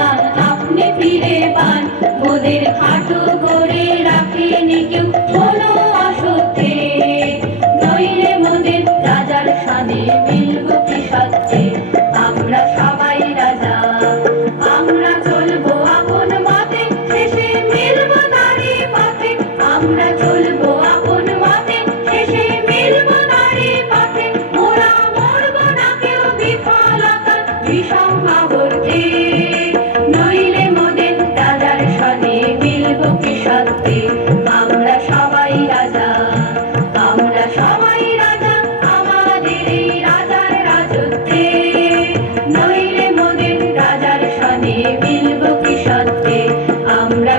মান আপনি ফিরে পান, মোদের খাটো করে রাখেনি কেউ কোনো অসত্যে, নইলে মোদের রাজার সানে মিলব কি সত্যে। আমরা সবাই রাজা, আমরা চলবো আপন মতে, শেষে মিলব তারই পথে। আমরা চলবো আপন মতে, শেষে মিলব তারই পথে। মোরা মরব না কেউ বিফলতার বিষম আবর্তে, নইলে মোদের রাজার সনে মিলব কি সত্যে। আমরা সবাই রাজা, আমরা সবাই রাজা, আমাদের এই রাজার রাজত্বে, নইলে মোদের রাজার সনে মিলব কি সত্যে। আমরা